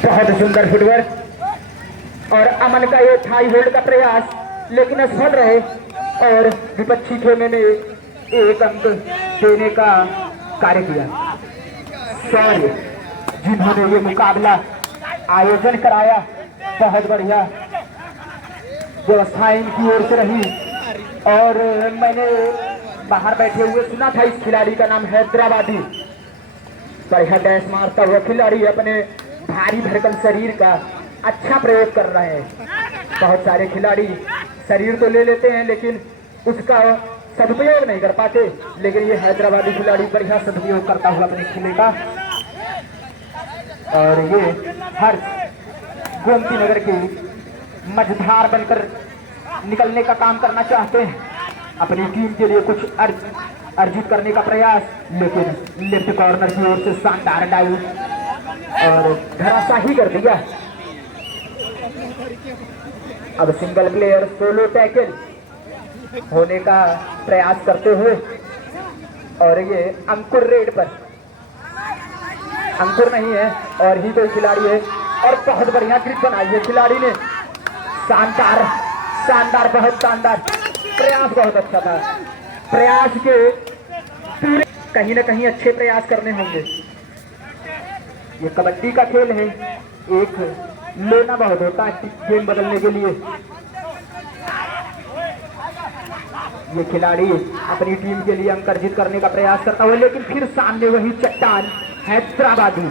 बहुत सुंदर फुटवर्क और अमन का ये थाई होल्ड का प्रयास, लेकिन असफल रहे और विपक्षी खेमे ने एक अंक देने का कार्य किया। सॉरी जिन्होंने ये मुकाबला आयोजन कराया, बहुत बढ़िया व्यवस्था इनकी ओर से रही। और मैंने बाहर बैठे हुए सुना था इस खिलाड़ी का नाम हैदराबादी, बढ़िया डैश मारता हुआ खिलाड़ी अपने भारी भरकम शरीर का अच्छा प्रयोग कर रहे हैं। बहुत सारे खिलाड़ी शरीर तो ले लेते हैं लेकिन उसका सदुपयोग नहीं कर पाते, लेकिन ये हैदराबादी खिलाड़ी बढ़िया सदुपयोग करता हुआ अपने खिले का। और ये हर गोमती नगर के मझधार बनकर निकलने का काम करना चाहते हैं, अपनी टीम के लिए कुछ अर्जित करने का प्रयास, लेकिन लेफ्ट कॉर्नर की ओर से शानदार डाइव और धराशाही कर दिया। अब सिंगल प्लेयर सोलो टैकल होने का प्रयास करते हुए, और ये अंकुर रेड पर, अंकुर नहीं है और ही कोई खिलाड़ी है, और बहुत बढ़िया ग्रिप बनाई है खिलाड़ी ने। शानदार शानदार बहुत शानदार प्रयास, बहुत अच्छा था। प्रयास के पूरे कहीं ना कहीं अच्छे प्रयास करने होंगे। ये कबड्डी का खेल है, एक लेना बहुत होता है गेम बदलने के लिए। ये खिलाड़ी अपनी टीम के लिए अंक अर्जित करने का प्रयास करता हुआ, लेकिन फिर सामने वही चट्टान हैदराबादी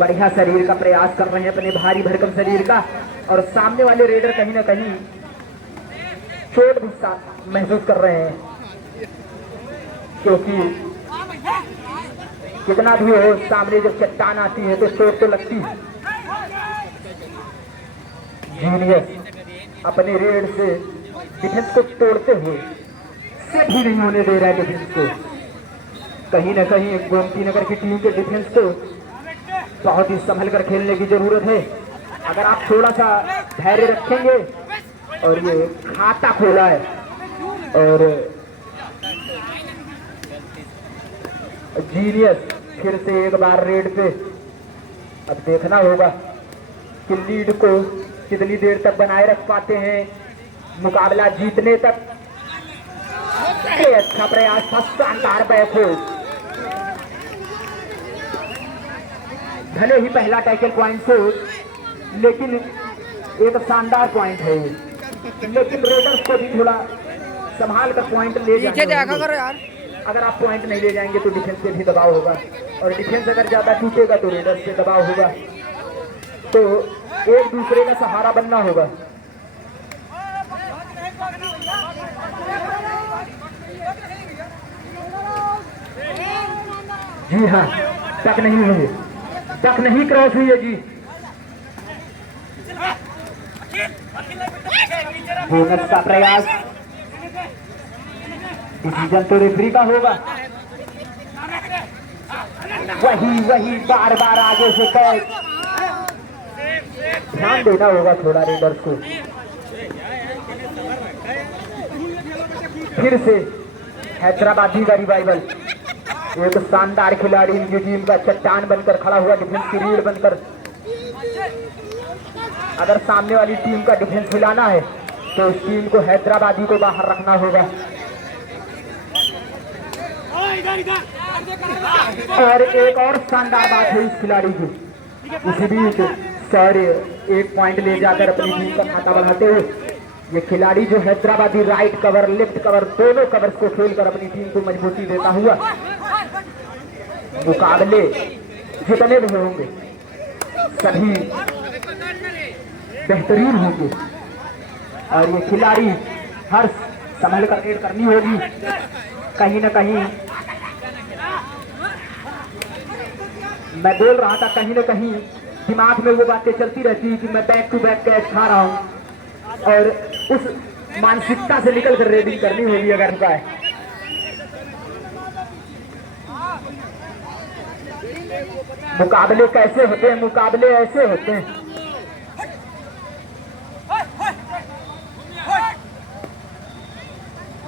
बढ़िया शरीर का प्रयास कर रहे हैं, अपने भारी भरकम शरीर का। और सामने वाले रेडर कहीं ना कहीं चोट भी महसूस कर रहे हैं, क्योंकि कितना भी हो सामने जब चट्टान आती है तो चोट तो लगती है। जीनियस अपने रेड से डिफेंस को तोड़ते हुए से भी नहीं होने दे रहा है डिफेंस को। कहीं ना कहीं गोमती नगर की टीम के डिफेंस को बहुत ही संभल कर खेलने की जरूरत है। अगर आप थोड़ा सा धैर्य रखेंगे, और ये खाता खोला है और जीनियस फिर से एक बार रेड पे। अब देखना होगा कि लीड को कितनी देर तक बनाए रख पाते हैं, मुकाबला जीतने तक। अच्छा प्रयास था, शानदार बैक हो, भले ही पहला टैकल पॉइंट हो, लेकिन एक शानदार पॉइंट है। लेकिन रेडर्स को भी थोड़ा संभाल कर पॉइंट ले जाएंगे। अगर आप पॉइंट नहीं ले जाएंगे तो डिफेंस पे भी दबाव होगा, और डिफेंस अगर ज्यादा टूटेगा तो रेडर्स पे दबाव होगा। तो एक दूसरे का सहारा बनना होगा। जी हाँ, टक नहीं हुई, टक नहीं क्रॉस हुई है जी। बोनस का प्रयास, डिसीजन तो रेफरी का होगा। वही बार बार आगे से कैच, ध्यान देना होगा थोड़ा रेडर्स को। फिर से हैदराबादी का रिवाइवल, एक शानदार खिलाड़ी इनकी टीम का चट्टान बनकर खड़ा हुआ, डिफेंस की रीढ़ बनकर। अगर सामने वाली टीम का डिफेंस हिलाना है तो इस टीम को हैदराबादी को बाहर रखना होगा। और एक और शानदार बात है इस खिलाड़ी की, इसी बीच सॉरी एक पॉइंट ले जाकर अपनी टीम का खाता बढ़ाते हुए ये खिलाड़ी जो Hyderabadi right cover left cover दोनों कवर्स को खेलकर अपनी टीम को मजबूती देता हुआ मुकाबले जितने भी होंगे सभी बेहतरीन होंगे। और ये खिलाड़ी हर संभल कर रेड करनी होगी। कहीं ना कहीं मैं बोल रहा था, कहीं ना कहीं दिमाग में वो बातें चलती रहती कि मैं बैक टू बैक कैच खा रहा हूँ, और उस मानसिकता से निकल कर रेडिंग करनी होगी अगर उनका है। मुकाबले कैसे होते हैं, मुकाबले ऐसे होते हैं।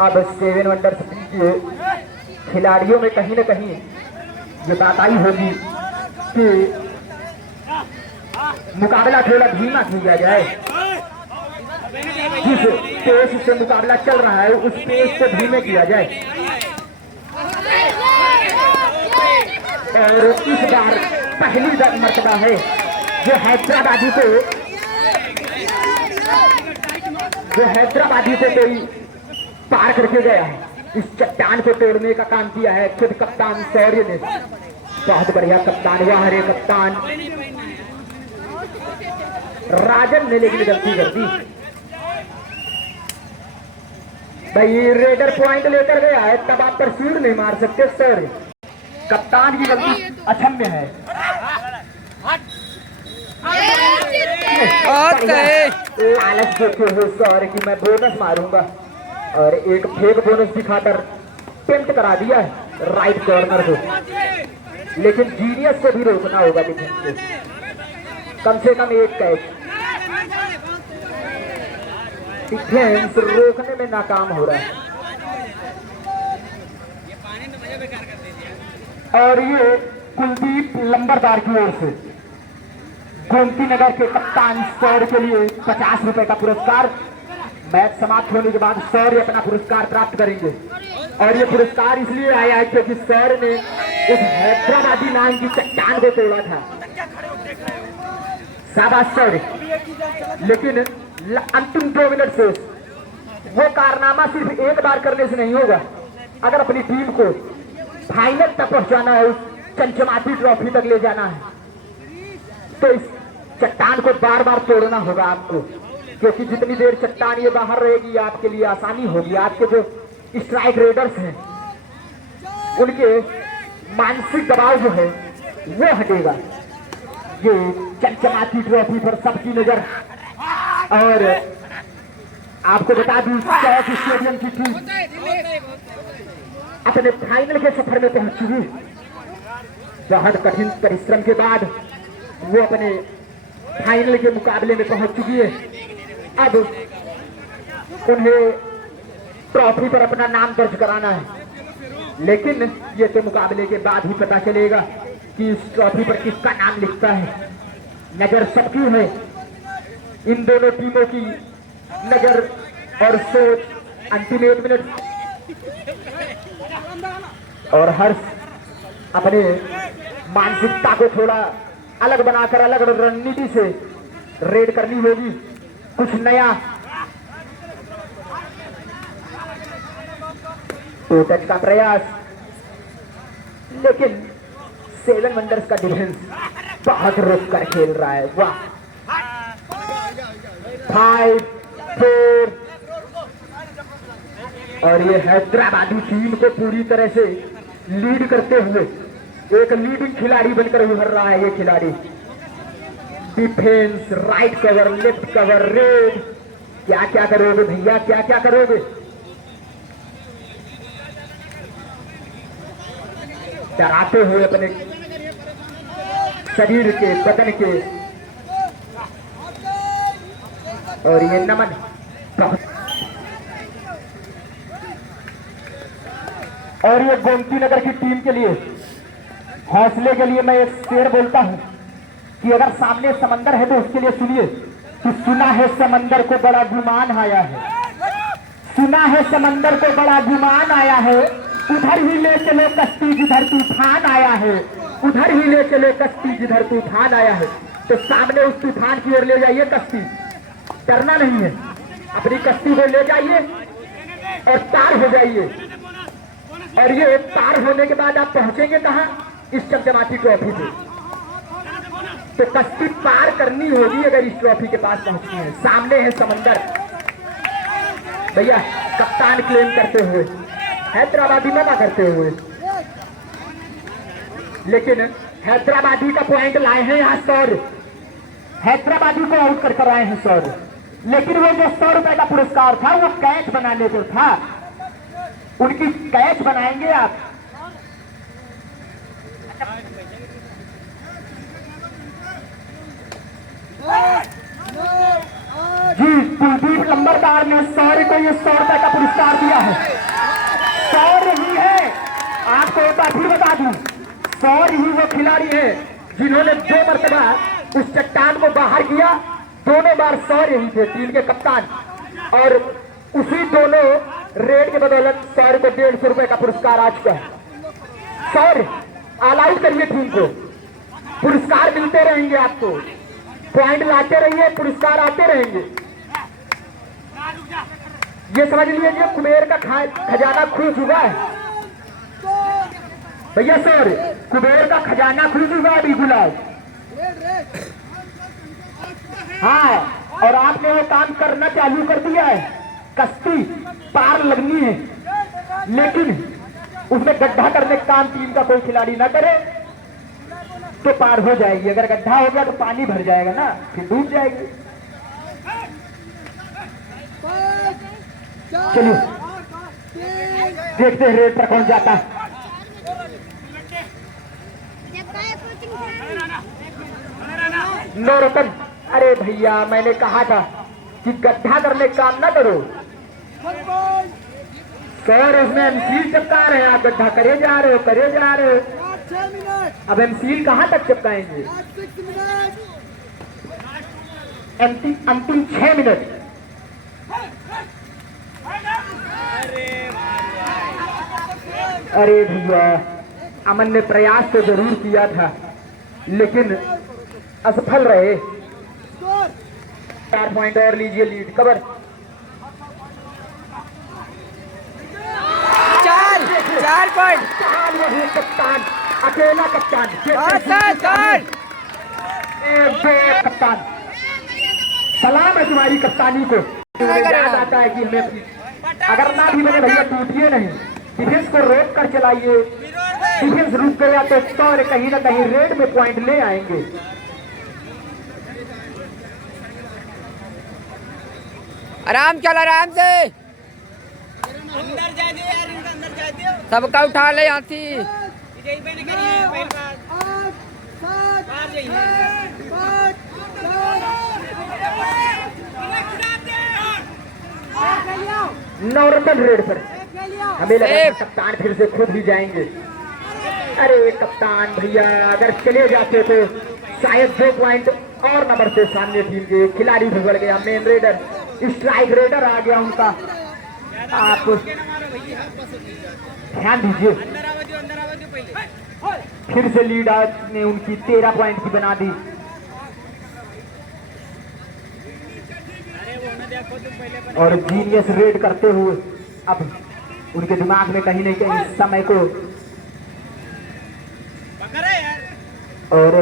अब 7 वंडर के खिलाड़ियों में कहीं ना कहीं ये बात आई होगी कि मुकाबला थोड़ा धीमा किया जाए। जिस पेस से मुकाबला चल रहा है उस पेस को धीमे किया जाए। और इस बार पहली मर्तबा है जो हैदराबादी को कोई पार करके गया है। इस चट्टान को तोड़ने का काम किया है खुद कप्तान शौर्य ने। बहुत बढ़िया कप्तान, वाह रे कप्तान। राजन ने लेकिन गलती कर दी भाई। रेडर पॉइंट लेकर गया है तब आप परस्यूर नहीं मार सकते सर। कप्तान की गलती अक्षम्य है। लालच देते हुए सर कि मैं बोनस मारूंगा और एक फेक बोनस दिखाकर टेम्प्ट करा दिया है राइट कॉर्नर को। लेकिन जीनियस को भी रोकना होगा डिफेंस को, कम से कम एक कैच। डिफेंस रोकने में नाकाम हो रहा है। और ये कुलदीप लंबरदार की ओर से गोमती नगर के कप्तान सौर्य के लिए 50 रुपए का पुरस्कार। मैच समाप्त होने के बाद सौर्य अपना पुरस्कार प्राप्त करेंगे। और ये पुरस्कार इसलिए आया है क्योंकि सौर्य ने उस हैदराबादी नाम की चट्टान को तोड़ा था। शाबाश सौर्य। लेकिन अंतिम 2 मिनट से वो कारनामा सिर्फ एक बार करने से नहीं होगा। अगर अपनी टीम को फाइनल तक पहुंचाना है, उस चमचमाती ट्रॉफी तक ले जाना है, तो इस चट्टान को बार बार तोड़ना होगा आपको। क्योंकि जितनी देर चट्टान ये बाहर रहेगी आपके लिए आसानी होगी। आपके जो स्ट्राइक रेडर्स हैं उनके मानसिक दबाव जो है वो हटेगा। ये चमचमाती ट्रॉफी पर सबकी नजर। और आपको बता दूं चौक स्टेडियम की टीम अपने फाइनल के सफर में पहुंच चुकी। बहुत कठिन परिश्रम के बाद वो अपने फाइनल के मुकाबले में पहुंच चुकी है। अब उन्हें ट्रॉफी पर अपना नाम दर्ज कराना है। लेकिन ये तो मुकाबले के बाद ही पता चलेगा कि इस ट्रॉफी पर किसका नाम लिखता है। नजर सबकी है, इन दोनों टीमों की नजर और सोच अंतिम 1 मिनट। और हर अपने मानसिकता को थोड़ा अलग बनाकर अलग रणनीति से रेड करनी होगी, कुछ नया। तो टच का प्रयास, लेकिन 7 वंडर्स का डिफेंस बहुत रुक कर खेल रहा है। वाह। 5, 4 और ये हैदराबादी टीम को पूरी तरह से लीड करते हुए एक लीडिंग खिलाड़ी बनकर उभर रहा है। ये खिलाड़ी defence, right cover, left cover, red, क्या क्या करोगे भैया, क्या क्या करोगे। डराते हुए अपने शरीर के, बदन के। और ये नमन और ये गोमती नगर की टीम के लिए हौसले के लिए मैं एक शेर बोलता हूं कि अगर सामने समंदर है तो उसके लिए सुनिए कि सुना है समंदर को बड़ा गुमान आया है, सुना है समंदर को बड़ा गुमान आया है, उधर ही ले चलो कश्ती जिधर तूफान आया है, उधर ही ले चलो कश्ती जिधर तूफान आया है। तो सामने उस तूफान की ओर ले जाइए कश्ती, डरना नहीं है। अपनी कश्ती को ले जाइए और पार हो जाइए। और ये पार होने के बाद आप पहुंचेंगे कहां? इस चमचमाती ट्रॉफी पे। तो कश्ती पार करनी होगी अगर इस ट्रॉफी के पास पहुंचनी है। सामने है समंदर भैया। कप्तान क्लेम करते हुए, हैदराबादी मना करते हुए, लेकिन हैदराबादी का पॉइंट लाए हैं यहाँ सौर्य। हैदराबादी को आउट कर आए हैं सौर्य। लेकिन वो जो 100 रुपए का पुरस्कार था वो कैच बनाने को था। उनकी कैच बनाएंगे आप। जी कुलदीप लंबरदार ने सौर्य को ये 100 रुपए का पुरस्कार दिया है। सौर्य ही है, आपको एक बार फिर बता दूं, सौर्य ही वो खिलाड़ी है जिन्होंने 2 मरतबा उस चट्टान को बाहर किया। दोनों बार सौर यही थे टीम के कप्तान, और उसी दोनों रेड के बदौलत सौर को 150 रुपए का पुरस्कार आ चुका है। सौर ऑल आउट करिए टीम को, पुरस्कार मिलते रहेंगे आपको, पॉइंट लाते रहिए, पुरस्कार आते रहेंगे। ये समझ लीजिए कुबेर का खजाना खुल चुका है भैया। सर कुबेर का खजाना खुल चुका है बिल्कुल आज। हाँ, और आपने वो काम करना चालू कर दिया है। कश्ती पार लगनी है, लेकिन उसमें गड्ढा करने का काम टीम का कोई खिलाड़ी ना करे तो पार हो जाएगी। अगर गड्ढा हो गया तो पानी भर जाएगा ना, फिर डूब जाएगी। चलिए देखते हैं रेड पर कौन जाता है। नौरतन, अरे भैया मैंने कहा था कि गड्ढा करने का काम ना करो। सर उसमें एमसील चिपका रहे हैं, आप गड्ढा करे जा रहे हो, करे जा रहे हो। अब एमसील कहां तक चिपकाएंगे? अंतिम 6 मिनट। अरे भैया अमन ने प्रयास तो जरूर किया था, लेकिन असफल रहे। 4 पॉइंट और लीजिए लीड। Cover 4 point. कप्तान, अकेला कप्तान, कप्तान, सलाम है तुम्हारी कप्तानी को। याद आता है कि हमें अगर ना भी बने भैया टूटिए नहीं, डिफेंस को रोक कर चलाइए। डिफेंस रुक गया तो सौर कहीं ना कहीं रेड में पॉइंट ले आएंगे। आराम चल, आराम से अंदर जा दे यार, अंदर जा दे। सबका उठा ले यहाँ से। नौरतन रेड पर हमें लगा कप्तान फिर से खुद ही जाएंगे। अरे कप्तान भैया अगर चले जाते तो शायद 2 पॉइंट और नंबर से सामने टीम के खिलाड़ी बिगड़ गया। मेन रेडर, स्ट्राइक रेडर आ गया उनका। आप ध्यान दीजिए, फिर से लीड ने उनकी 13 पॉइंट की बना दी। और जीनियस रेड करते हुए अब उनके दिमाग में कहीं ना कहीं समय को और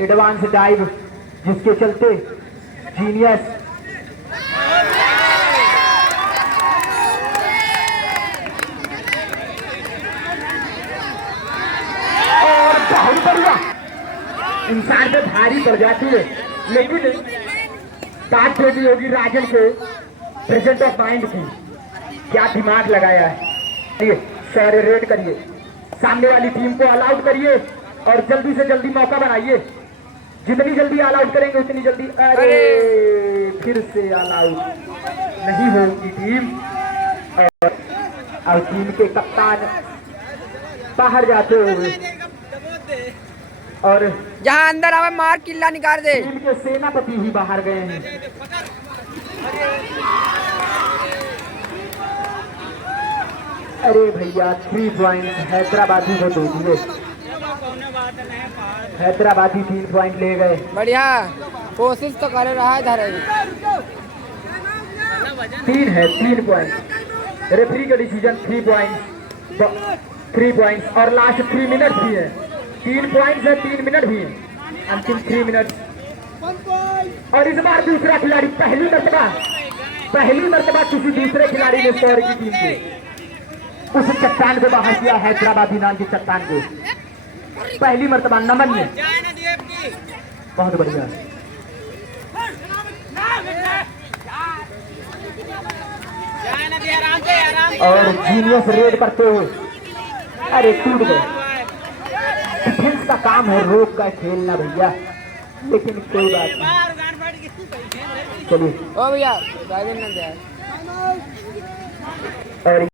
एडवांस डाइव, जिसके चलते जीनियस और बहुत बढ़िया इंसान पे भारी पड़ जाती है, लेकिन बात बेटी होगी राजन के प्रेजेंट ऑफ माइंड की। क्या दिमाग लगाया है। सारे रेड करिए, सामने वाली टीम को ऑल आउट करिए और जल्दी से जल्दी मौका बनाइए। जितनी जल्दी ऑल आउट करेंगे उतनी जल्दी। अरे फिर से ऑल आउट नहीं होगी टीम, और टीम के कप्तान बाहर जाते हुए और जहाँ अंदर आवे मार किल्ला निकाल दे। टीम के सेनापति ही बाहर गए हैं। अरे भैया 3 पॉइंट हैदराबादी को दे दिए। हैदराबादी 3 पॉइंट ले गए। बढ़िया कोशिश तो कर रहा है धरे। 3 है, 3 पॉइंट। रेफरी का डिसीजन 3 पॉइंट और लास्ट 3 मिनट भी है। 3 पॉइंट है, 3 मिनट भी है, अंतिम 3 मिनट। और इस बार दूसरा खिलाड़ी पहली मर्तबा किसी दूसरे खिलाड़ी ने स्कोर की टीम को उस चट्टान को बाहर किया। हैदराबादी नाम की चट्टान को पहली मर्तबा नमन ने। बहुत बढ़िया। और जीनियस रेड करते हुए अरे टूट गए। डिफेंस का काम है रोक का खेलना भैया, लेकिन कोई बात नहीं। चलिए ओ भैया और